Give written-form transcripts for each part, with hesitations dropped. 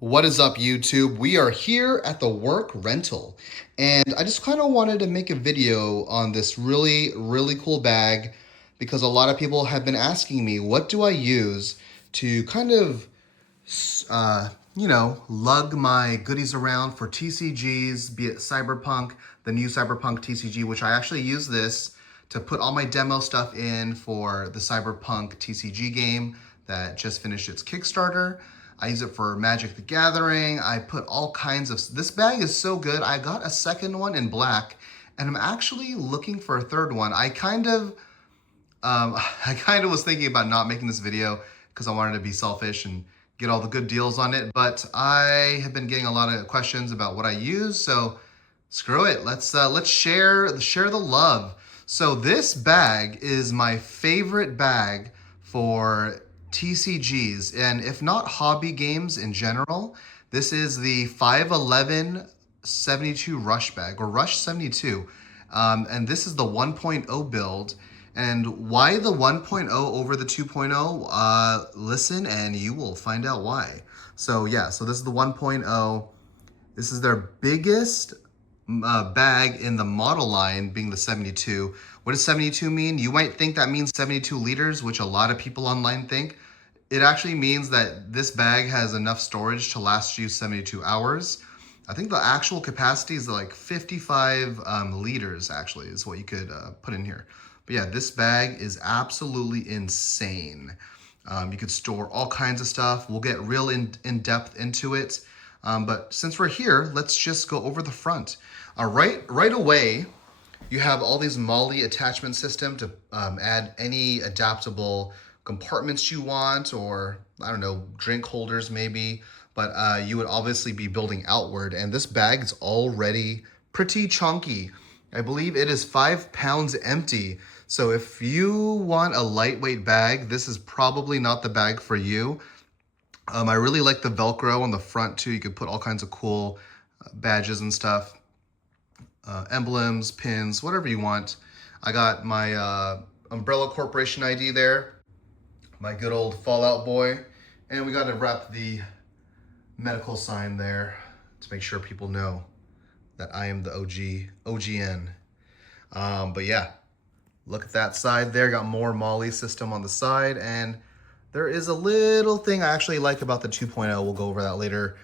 What is up, YouTube? We are here at the work rental, and I just kind of wanted to make a video on this really cool bag because a lot of people have been asking me, what do I use to kind of, lug my goodies around for TCGs, be it Cyberpunk, the new Cyberpunk TCG, which I actually use this to put all my demo stuff in for the Cyberpunk TCG game that just finished its Kickstarter. I use it for Magic the Gathering. I put all kinds of... This bag is so good. I got a second one in black, and I'm actually looking for a third one. I kind of was thinking about not making this video because I wanted to be selfish and get all the good deals on it, but I have been getting a lot of questions about what I use, so screw it. Let's share the love. So this bag is my favorite bag for TCGs, and if not hobby games in general. This is the 511 72 Rush bag, or Rush 72. And this is the 1.0 build. And why the 1.0 over the 2.0? Listen and you will find out why. So yeah, so this is the 1.0. This is their biggest bag in the model line, being the 72. What does 72 mean? You might think that means 72 liters, which a lot of people online think. It actually means that this bag has enough storage to last you 72 hours. I think the actual capacity is like 55 liters, actually, is what you could put in here. But yeah, this bag is absolutely insane. You could store all kinds of stuff. We'll get real in depth into it. But since we're here, let's just go over the front. Right away, you have all these MOLLE attachment system to add any adaptable compartments you want, or I don't know, drink holders maybe, but you would obviously be building outward. And this bag is already pretty chunky. I believe it is 5 pounds empty. So if you want a lightweight bag, this is probably not the bag for you. I really like the Velcro on the front too. You could put all kinds of cool badges and stuff, emblems, pins, whatever you want. I got my Umbrella Corporation ID there, my good old Fallout Boy, and we got to wrap the medical sign there to make sure people know that I am the OGN. But yeah, look at that side there. Got more MOLLE system on the side, and there is a little thing I actually like about the 2.0. We'll go over that later,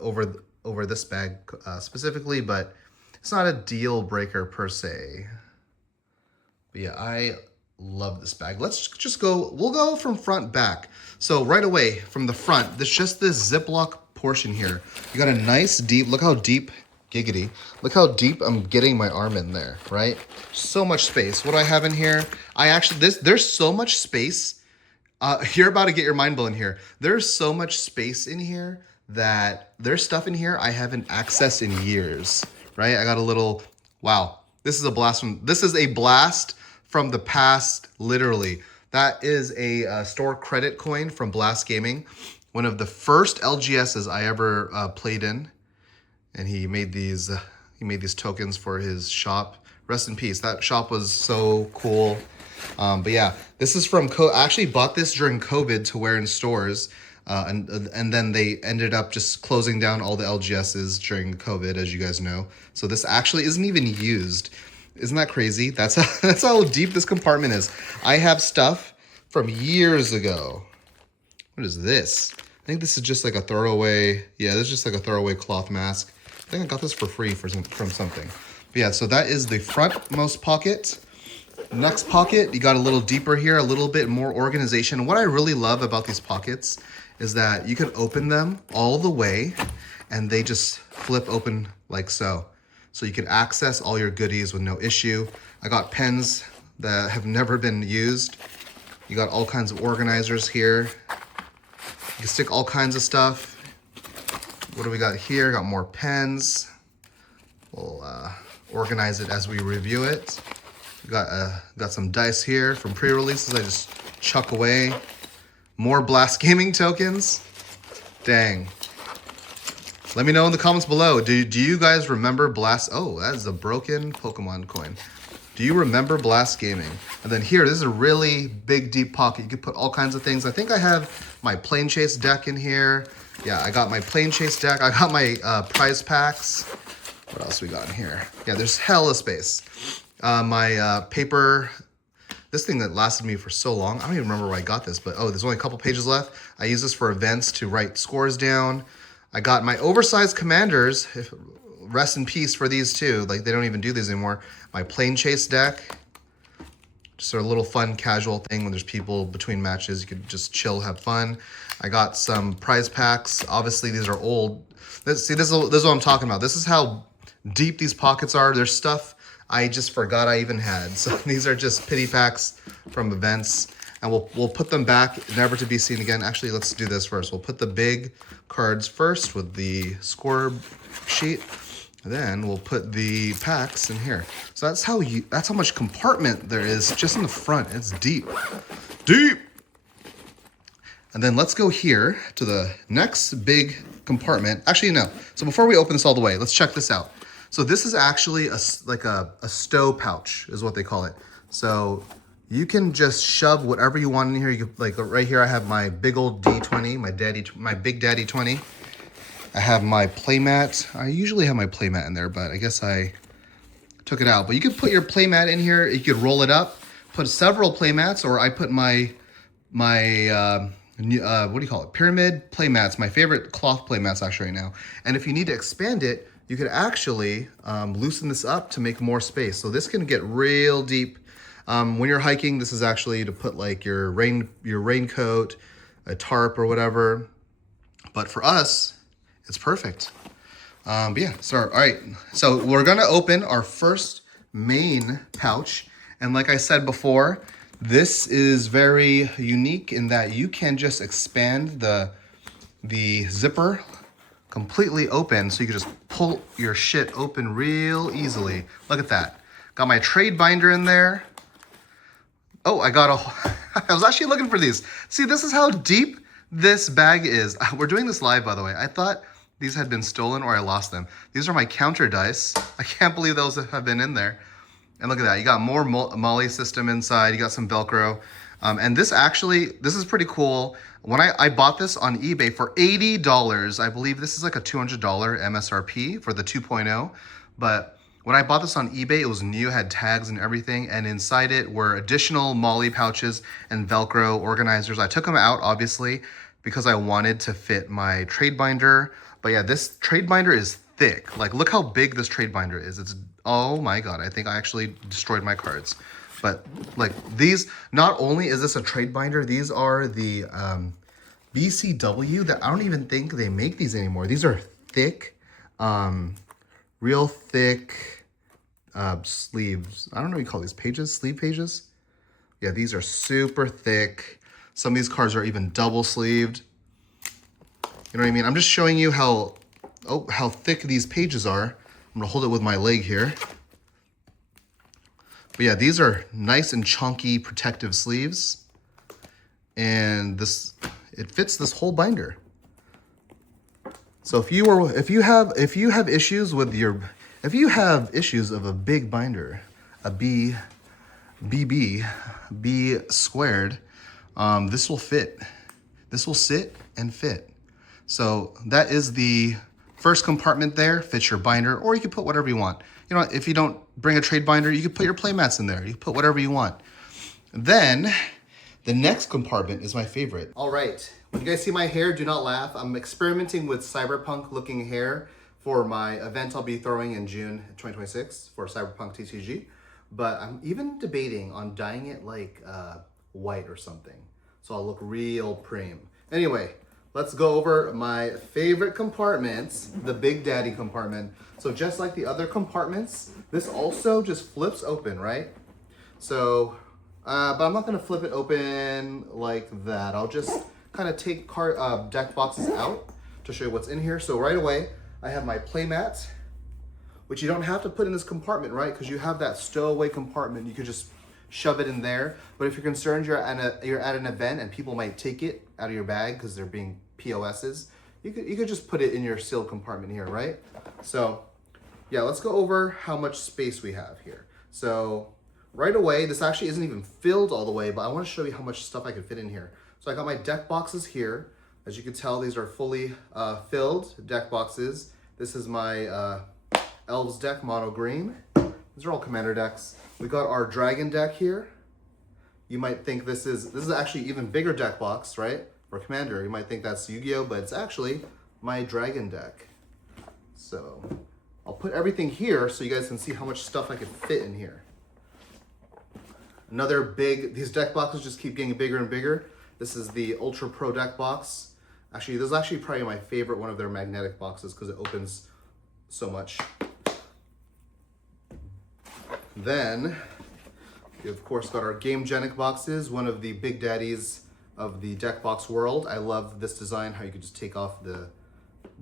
over this bag specifically, but it's not a deal breaker per se. But yeah, I love this bag. Let's just go, we'll go from front back. So right away from the front, there's just this Ziploc portion here. You got a nice deep, look how deep, giggity, look how deep I'm getting my arm in there, right? So much space. What do I have in here? There's so much space. You're about to get your mind blown here. There's so much space in here that there's stuff in here I haven't accessed in years, right? I got a little, wow, this is a blast from the past, literally. That is a store credit coin from Blast Gaming, one of the first LGSs I ever played in, and he made these tokens for his shop. Rest in peace. That shop was so cool. But yeah, this is from I actually bought this during COVID to wear in stores, and then they ended up just closing down all the LGSs during COVID, as you guys know. So this actually isn't even used. Isn't that crazy? That's how deep this compartment is. I have stuff from years ago. What is this? I think this is just like a throwaway. Yeah, this is just like a throwaway cloth mask. I think I got this for free from something. But yeah, so that is the frontmost pocket. Next pocket, you got a little deeper here, a little bit more organization. What I really love about these pockets is that you can open them all the way and they just flip open like so. So you can access all your goodies with no issue. I got pens that have never been used. You got all kinds of organizers here. You can stick all kinds of stuff. What do we got here? Got more pens. We'll organize it as we review it. We got some dice here from pre-releases I just chuck away. More Blast Gaming tokens. Dang. Let me know in the comments below. Do you guys remember Blast? Oh, that is a broken Pokemon coin. Do you remember Blast Gaming? And then here, this is a really big, deep pocket. You can put all kinds of things. I think I have my Plane Chase deck in here. Yeah, I got my Plane Chase deck. I got my prize packs. What else we got in here? Yeah, there's hella space. My paper, this thing that lasted me for so long. I don't even remember where I got this, but oh, there's only a couple pages left. I use this for events to write scores down. I got my oversized commanders. Rest in peace for these too. Like, they don't even do these anymore. My Plane Chase deck. Just a little fun, casual thing when there's people between matches. You could just chill, have fun. I got some prize packs. Obviously, these are old. This is what I'm talking about. This is how deep these pockets are. There's stuff I just forgot I even had. So these are just pity packs from events. And we'll put them back, never to be seen again. Actually, let's do this first. We'll put the big cards first with the score sheet. Then we'll put the packs in here. So that's how much compartment there is just in the front. It's deep. Deep! And then let's go here to the next big compartment. Actually, no. So before we open this all the way, let's check this out. So this is actually like a stow pouch is what they call it. So you can just shove whatever you want in here. You can, like right here, I have my big old D20, my Big Daddy 20. I have my playmat. I usually have my playmat in there, but I guess I took it out. But you could put your playmat in here. You could roll it up, put several playmats, or I put my what do you call it? Pyramid playmats, my favorite cloth playmats actually right now. And if you need to expand it, you could actually loosen this up to make more space. So this can get real deep. When you're hiking, this is actually to put like your raincoat, a tarp or whatever. But for us, it's perfect. But yeah, so all right. So we're gonna open our first main pouch. And like I said before, this is very unique in that you can just expand the zipper completely open. So you can just pull your shit open real easily. Look at that. Got my trade binder in there. Oh, I was actually looking for these. See, this is how deep this bag is. We're doing this live, by the way. I thought these had been stolen or I lost them. These are my counter dice. I can't believe those have been in there. And look at that. You got more Molly system inside. You got some Velcro. And this is pretty cool. When I bought this on eBay for $80, I believe this is like a $200 MSRP for the 2.0. But when I bought this on eBay, it was new, had tags and everything. And inside it were additional Molly pouches and Velcro organizers. I took them out, obviously, because I wanted to fit my trade binder. But yeah, this trade binder is thick. Like, look how big this trade binder is. It's, oh my God, I think I actually destroyed my cards. But like these, not only is this a trade binder, these are the BCW that I don't even think they make these anymore. These are thick, real thick sleeves. I don't know what you call these pages, sleeve pages. Yeah, these are super thick. Some of these cards are even double sleeved. You know what I mean? I'm just showing you how thick these pages are. I'm gonna hold it with my leg here. But yeah, these are nice and chunky protective sleeves. And it fits this whole binder. So if you have issues of a big binder, a B squared, this will fit. This will sit and fit. So that is the first compartment there, fits your binder, or you can put whatever you want. You know, if you don't bring a trade binder, you can put your playmats in there. You can put whatever you want. Then the next compartment is my favorite. All right, when you guys see my hair, do not laugh. I'm experimenting with cyberpunk looking hair for my event I'll be throwing in June 2026 for Cyberpunk TCG. But I'm even debating on dyeing it like white or something. So I'll look real preem. Anyway, let's go over my favorite compartments, the Big Daddy compartment. So just like the other compartments, this also just flips open, right? So, but I'm not gonna flip it open like that. I'll just kind of take deck boxes out to show you what's in here. So right away, I have my playmat, which you don't have to put in this compartment, right? Because you have that stowaway compartment. You could just shove it in there. But if you're concerned you're at an event and people might take it out of your bag because they're being POSs, you could just put it in your sealed compartment here, right? So yeah, let's go over how much space we have here. So right away, this actually isn't even filled all the way, but I want to show you how much stuff I can fit in here. So I got my deck boxes here. As you can tell, these are fully filled deck boxes. This is my Elves deck, mono green. These are all commander decks. We got our dragon deck here. You might think this is actually even bigger deck box, right? For commander, you might think that's Yu-Gi-Oh, but it's actually my dragon deck. So I'll put everything here so you guys can see how much stuff I could fit in here. Another big, these deck boxes just keep getting bigger and bigger. This is the Ultra Pro deck box. Actually, this is actually probably my favorite one of their magnetic boxes because it opens so much. Then, we of course got our Gamegenic boxes, one of the big daddies of the deck box world. I love this design, how you could just take off the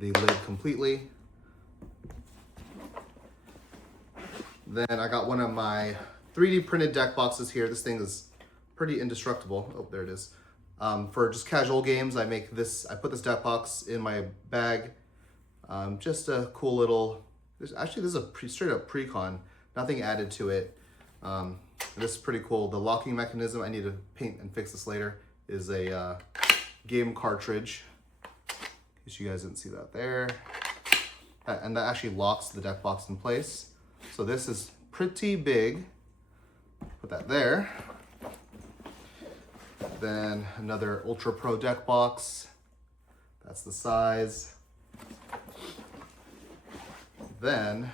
lid completely. Then I got one of my 3D printed deck boxes here. This thing is pretty indestructible. Oh, there it is. For just casual games, I put this deck box in my bag. Just a cool little, this is a straight up pre-con, nothing added to it. This is pretty cool. The locking mechanism, I need to paint and fix this later, is a game cartridge. In case you guys didn't see that there. And that actually locks the deck box in place. So this is pretty big. Put that there. Then another Ultra Pro deck box. That's the size. Then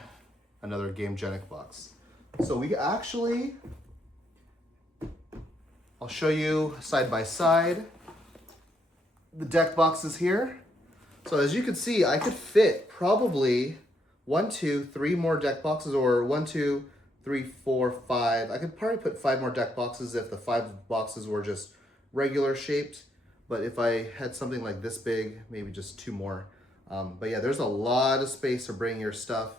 another Gamegenic box. So we actually, I'll show you side by side the deck boxes here. So as you can see, I could fit probably 1, 2, 3 more deck boxes, or 1, 2, 3, 4, 5. I could probably put 5 more deck boxes if the 5 boxes were just regular shaped. But if I had something like this big, maybe just 2 more. But yeah, there's a lot of space to bring your stuff.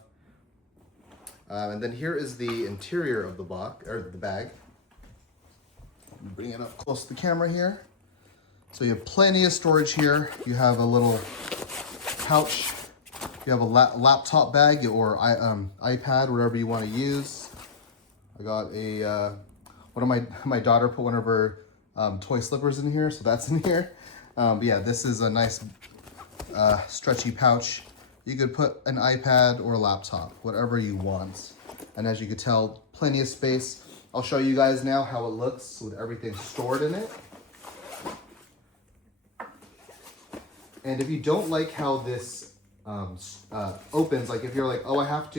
And then here is the interior of the box, or the bag. Bring it up close to the camera here. So you have plenty of storage here. You have a little pouch. You have a laptop bag or iPad, whatever you want to use. I got a, my daughter put one of her toy slippers in here, so that's in here. But yeah, this is a nice stretchy pouch. You could put an iPad or a laptop, whatever you want. And as you can tell, plenty of space. I'll show you guys now how it looks with everything stored in it. And if you don't like how this opens, like if you're like, oh, I have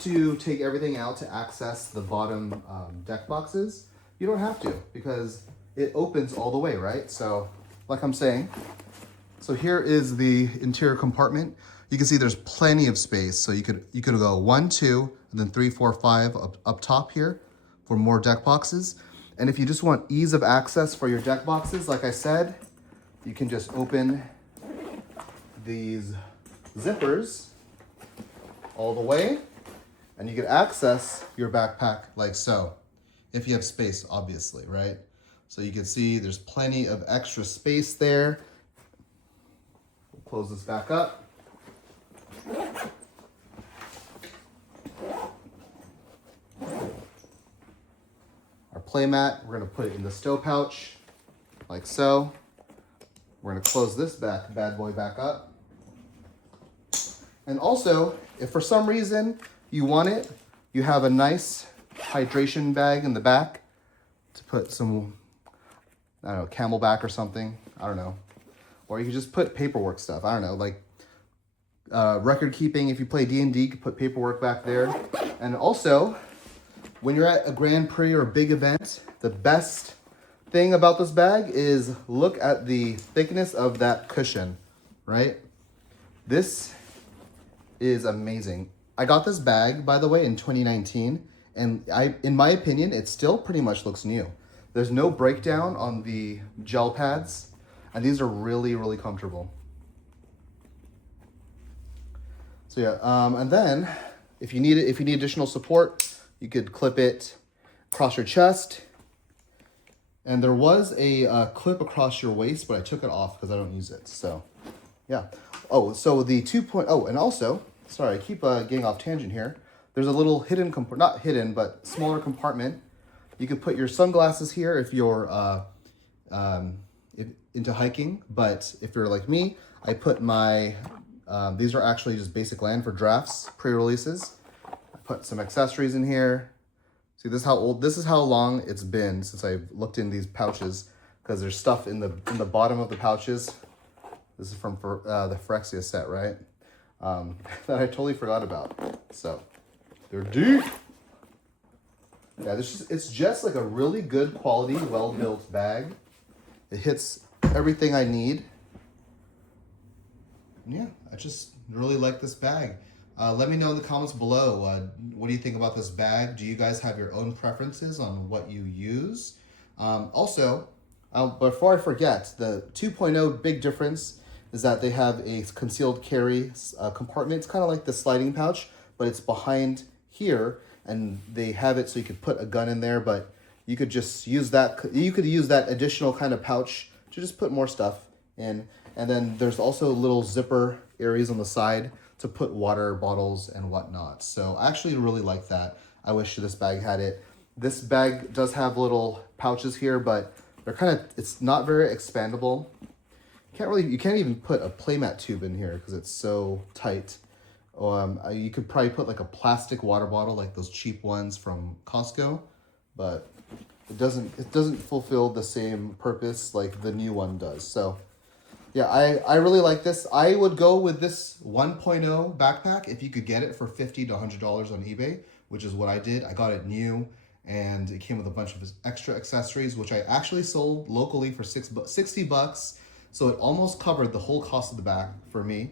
to take everything out to access the bottom deck boxes, you don't have to, because it opens all the way, right? So like I'm saying, so here is the interior compartment. You can see there's plenty of space. So you could go 1, 2, and then 3, 4, 5 up top here for more deck boxes. And if you just want ease of access for your deck boxes, like I said, you can just open these zippers all the way, and you can access your backpack like so, if you have space, obviously, right? So you can see there's plenty of extra space there. We'll close this back up. Our playmat, we're gonna put it in the stow pouch, like so. We're gonna close this bad boy back up. And also, if for some reason you want it, you have a nice hydration bag in the back to put some, I don't know, Camelback or something, I don't know. Or you can just put paperwork stuff, I don't know, like record keeping. If you play D&D, you can put paperwork back there. And also, when you're at a Grand Prix or a big event, the best thing about this bag is look at the thickness of that cushion, right? This is amazing. I got this bag, by the way, in 2019, and in my opinion, it still pretty much looks new. There's no breakdown on the gel pads, and these are really, really comfortable. So yeah, and then if you need additional support, you could clip it across your chest. And there was a clip across your waist, but I took it off because I don't use it. So yeah. Oh, so the 2.0, and also, sorry, I keep getting off tangent here. there's a little hidden, not hidden, but smaller compartment. You could put your sunglasses here if you're into hiking, but if you're like me, I put my, these are actually just basic land for drafts, pre-releases. I put some accessories in here. See, this is how long it's been since I've looked in these pouches, because there's stuff in the bottom of the pouches. This is from the Phyrexia set, right? That I totally forgot about. So they're deep. Yeah, it's just like a really good quality, well-built bag. It hits everything I need. Yeah, I just really like this bag. Let me know in the comments below, what do you think about this bag? Do you guys have your own preferences on what you use? Also, before I forget, the 2.0 big difference is that they have a concealed carry compartment. It's kind of like the sliding pouch, but it's behind here, and they have it so you could put a gun in there, but you could just use that. You could use that additional kind of pouch to just put more stuff in. And then there's also little zipper areas on the side to put water bottles and whatnot. So I actually really like that. I wish this bag had it. This bag does have little pouches here, but they're it's not very expandable. You can't even put a playmat tube in here because it's so tight. You could probably put like a plastic water bottle, like those cheap ones from Costco, but it doesn't fulfill the same purpose like the new one does. So yeah, I really like this. I would go with this 1.0 backpack if you could get it for $50 to $100 on eBay, which is what I did. I got it new, and it came with a bunch of extra accessories, which I actually sold locally for $60. So it almost covered the whole cost of the bag for me.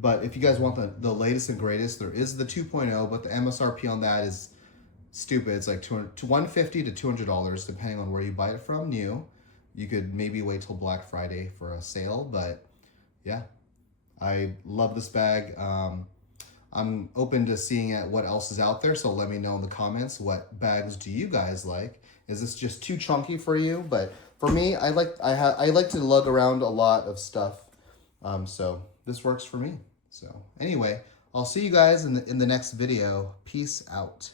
But if you guys want the latest and greatest, there is the 2.0, but the MSRP on that is stupid. It's like $150 to $200, depending on where you buy it from, new. You could maybe wait till Black Friday for a sale, but yeah, I love this bag. I'm open to seeing what else is out there, so let me know in the comments, what bags do you guys like? Is this just too chunky for you? But for me, I like to lug around a lot of stuff, so this works for me. So anyway, I'll see you guys in the next video. Peace out.